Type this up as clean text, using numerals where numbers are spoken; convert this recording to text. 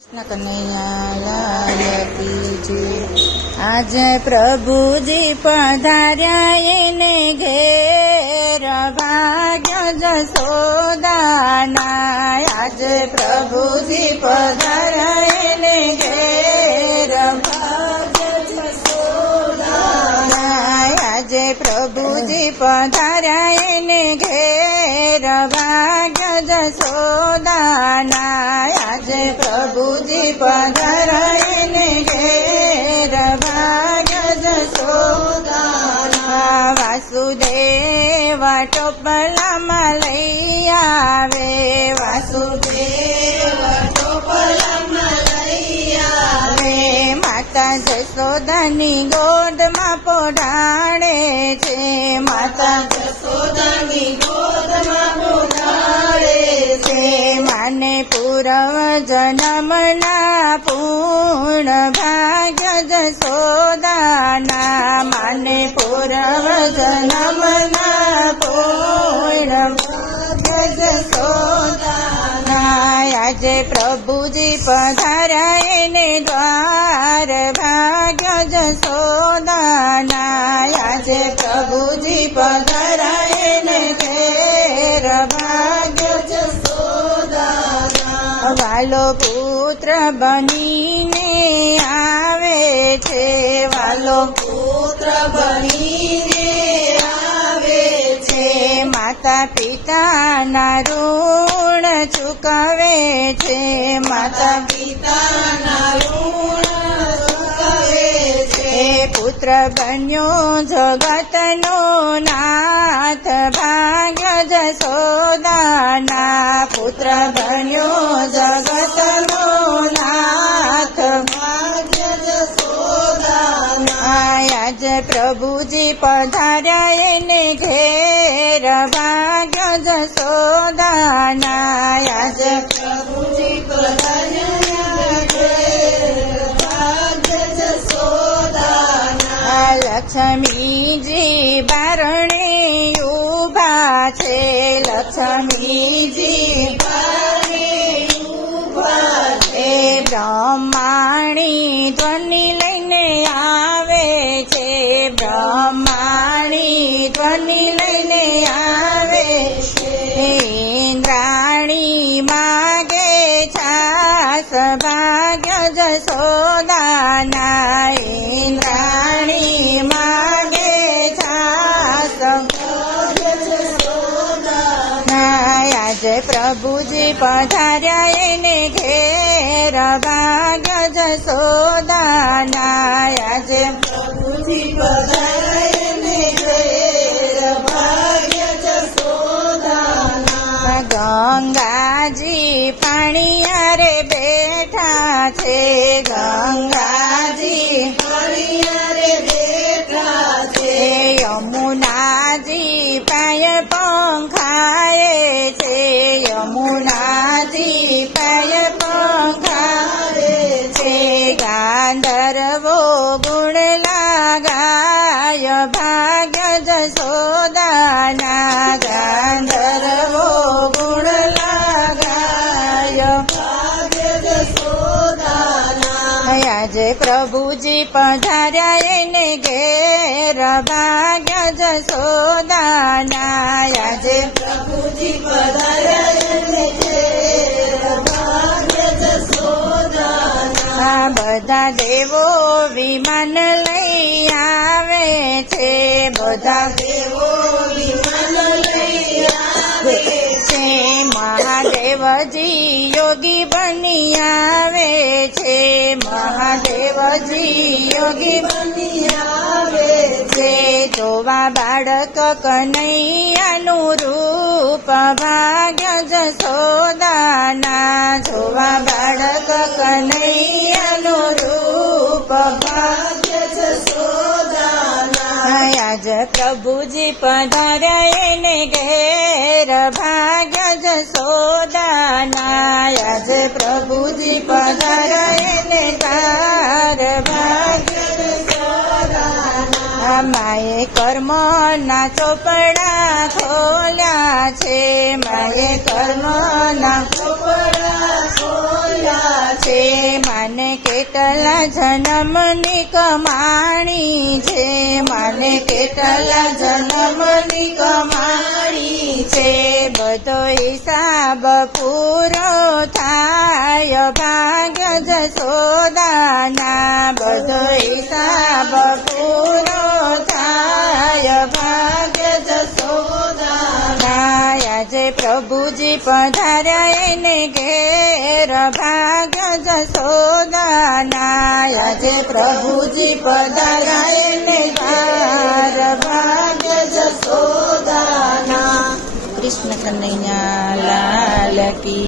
कृष्ण कन्हैया लाल की जय। आज प्रभुजी पधार्या एने घेर भाग्य जसोदाना। आज प्रभुजी पधार्या एने घेर भाग्य जसोदाना। आज प्रभुजी पधार्या एने घेर भाग्य जसोदाना। आज प्रभुजी पधार्या एने घेर भाग्य जसोदाना। वासुदेव टोपलाમાં લઈ આવે, વાસુદેવ ટોપલામાં લઈ આવે। માતા જશોદાની ગોદમાં પોઢાડે છે, માતા જશોદાની ગોદમાં પોઢાડે છે। માને પૂર્વ જન્મના પૂર્ણ ભાગ્ય જશોદાના। માને પૂર્વ જન્મના પૂર્ણ ભાગ્ય જશોદાના। આજે પ્રભુજી પધાર્યા એને દ્વાર ભાગ્ય જશોદાના। આજે પ્રભુજી પધાર્યા એને ઘેર ભાગ્ય જશોદાના। વાલો પુત્ર બનીને આવે છે, વાલો પુત્ર બનીને આવે છે। માતા પિતાના ઋણ ચૂકવે છે, માતા પિતાના ઋણ ચૂકવે છે। પુત્ર બન્યો જગતનો નાથ ભાગ્ય જશોદાના। પુત્ર બન્યો જગતનો નાથ ભાગ્ય જશોદાના। આજ પ્રભુજી પધાર્યા એને ઘેર ભાગ્ય જશોદાના। આજ પ્રભુજી પધાર્યા ઘેર ભાગ્ય જશોદાના। લક્ષ્મીજી બારણે ઊભા છે, લક્ષ્મીજી બારણે ઊભા છે। બ્રહ્માણી ધ્વનિ લઈને આવે છે, બ્રહ્માણી ધ્વનિ લઈને આવે છે। ઇન્દ્રાણી માગે છાસ ભાગ્ય જશોદાના। ઇન્દ્રાણી માગે છાસ ભાગ્ય જશોદાના। આજ પ્રભુજી પધાર્યા એને ઘેર ભાગ્ય જશોદાના। આજ પ્રભુજી પધાર્યા એને ઘેર ભાગ્ય જશોદાના। ગંગાજી પાણીયારે બેઠા છે, ગંગાજી પાણીયારે બેઠા છે। યમુનાજી પાય પંખાય છે, યમુનાજી પાય પંખાય છે। ગાંધર્વો ગુણ લાગાય ભાગ્ય જશોદાના। ગાંધર્વો ગુણ લાગાય ભાગ્ય જશોદાના। આજ પ્રભુજી પધાર્યા એને ઘેર ભાગ્ય જશોદાના। આજે પ્રભુજી પધાર્યા એને ઘેર ભાગ્ય જશોદાના। બધા દેવો વિમાન લઈ આવે છે, બધા દેવો વિમાન લઈ આવે છે। મહાદેવજી યોગી બની આવે છે, મહાદેવજી યોગી બની આવે છે। જોવા બાળક કનૈયાનું રૂપ ભાગ્ય જશોદાના। જોવા બાળક કનૈયાનું રૂપ ભાગ્ય જશોદાના। આજ પ્રભુજી પધાર્યા એને ઘેર ભાગ્ય જશોદાના। આજ પ્રભુજી પધાર્યા એને ઘેર ભાગ્ય જશોદાના। માએ કર્મના ચોપડા ખોલ્યા છે, માએ કર્મના ચોપડા ખોલ્યા છે। માને કેટલા જન્મની કમાણી છે, માને કેટલા જન્મની કમાણી છે, બધો હિસાબ પૂરો થાય ભાગ્ય જશોદાના, બધો હિસાબ પૂરો થાય ભાગ્ય જશોદાના. આજે પ્રભુજી પધાર્યા એને ઘેર ભાગ્ય જશોદાના, આજે પ્રભુજી પધાર્યા એને ઘેર ભાગ્ય જશોદાના. કૃષ્ણ કનૈયા લાલ કી